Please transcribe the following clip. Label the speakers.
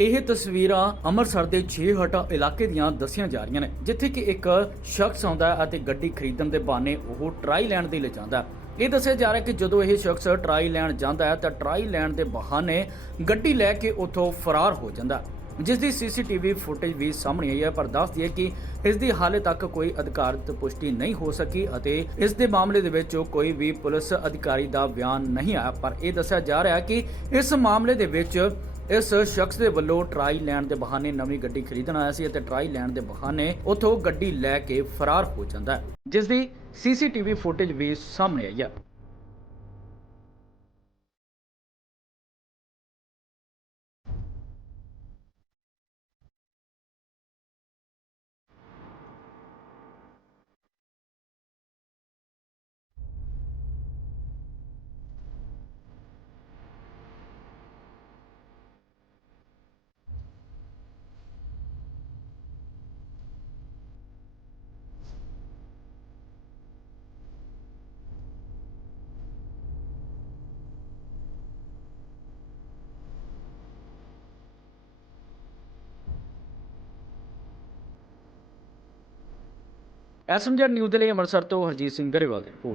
Speaker 1: ਇਹ ਤਸਵੀਰਾਂ ਅੰਮ੍ਰਿਤਸਰ ਦੇ 6 ਹਟਾ ਇਲਾਕੇ ਦੀਆਂ ਦੱਸੀਆਂ ਜਾ ਰਹੀਆਂ ਨੇ, ਜਿੱਥੇ ਕਿ ਇੱਕ ਸ਼ਖਸ ਆਉਂਦਾ ਹੈ ਅਤੇ ਗੱਡੀ ਖਰੀਦਣ ਦੇ ਬਹਾਨੇ ਉਹ ਟਰਾਈ ਲੈਣ ਦੇ ਲਈ ਜਾਂਦਾ ਇਹ ਦੱਸਿਆ ਜਾ ਰਿਹਾ ਕਿ ਜਦੋਂ ਇਹ ਸ਼ਖਸ ਟਰਾਈ ਲੈਣ ਜਾਂਦਾ ਹੈ, ਤਾਂ ਟਰਾਈ ਲੈਣ ਦੇ ਬਹਾਨੇ ਗੱਡੀ ਲੈ ਕੇ ਉੱਥੋਂ ਫਰਾਰ ਹੋ ਜਾਂਦਾ ਜਿਸ ਦੀ ਸੀਸੀਟੀਵੀ ਫੁਟੇਜ ਵੀ ਸਾਹਮਣੇ ਆਈ ਹੈ, ਪਰ ਦੱਸ ਦਈਏ ਕਿ ਇਸ ਦੀ ਹਾਲੇ ਤੱਕ ਕੋਈ ਅਧਿਕਾਰਤ ਪੁਸ਼ਟੀ ਨਹੀਂ ਹੋ ਸਕੀ ਅਤੇ ਇਸ ਦੇ ਮਾਮਲੇ ਦੇ ਵਿੱਚ ਕੋਈ ਵੀ ਪੁਲਿਸ ਅਧਿਕਾਰੀ ਦਾ ਬਿਆਨ ਨਹੀਂ ਆਇਆ। ਪਰ ਇਹ ਦੱਸਿਆ ਜਾ ਰਿਹਾ ਕਿ ਇਸ ਮਾਮਲੇ ਦੇ ਵਿੱਚ ਇਸ ਸ਼ਖਸ ਦੇ ਵੱਲੋਂ ਟਰਾਈ ਲੈਣ ਦੇ ਬਹਾਨੇ ਨਵੀਂ ਗੱਡੀ ਖਰੀਦਣ ਆਇਆ ਸੀ ਅਤੇ ਟਰਾਈ ਲੈਣ ਦੇ ਬਹਾਨੇ ਉੱਥੋਂ ਗੱਡੀ ਲੈ ਕੇ ਫਰਾਰ ਹੋ ਜਾਂਦਾ ਹੈ। ਜਿਸ ਦੀ ਸੀਸੀਟੀਵੀ ਫੁਟੇਜ ਵੀ ਸਾਹਮਣੇ ਆਈ ਹੈ। ਐਸਐਮਜੀ ਨਿਊਜ਼ ਦੇ ਲਈ ਅੰਮ੍ਰਿਤਸਰ ਤੋਂ ਹਰਜੀਤ ਸਿੰਘ ਗਰੇਵਾਲ ਦੀ ਰਿਪੋਰਟ।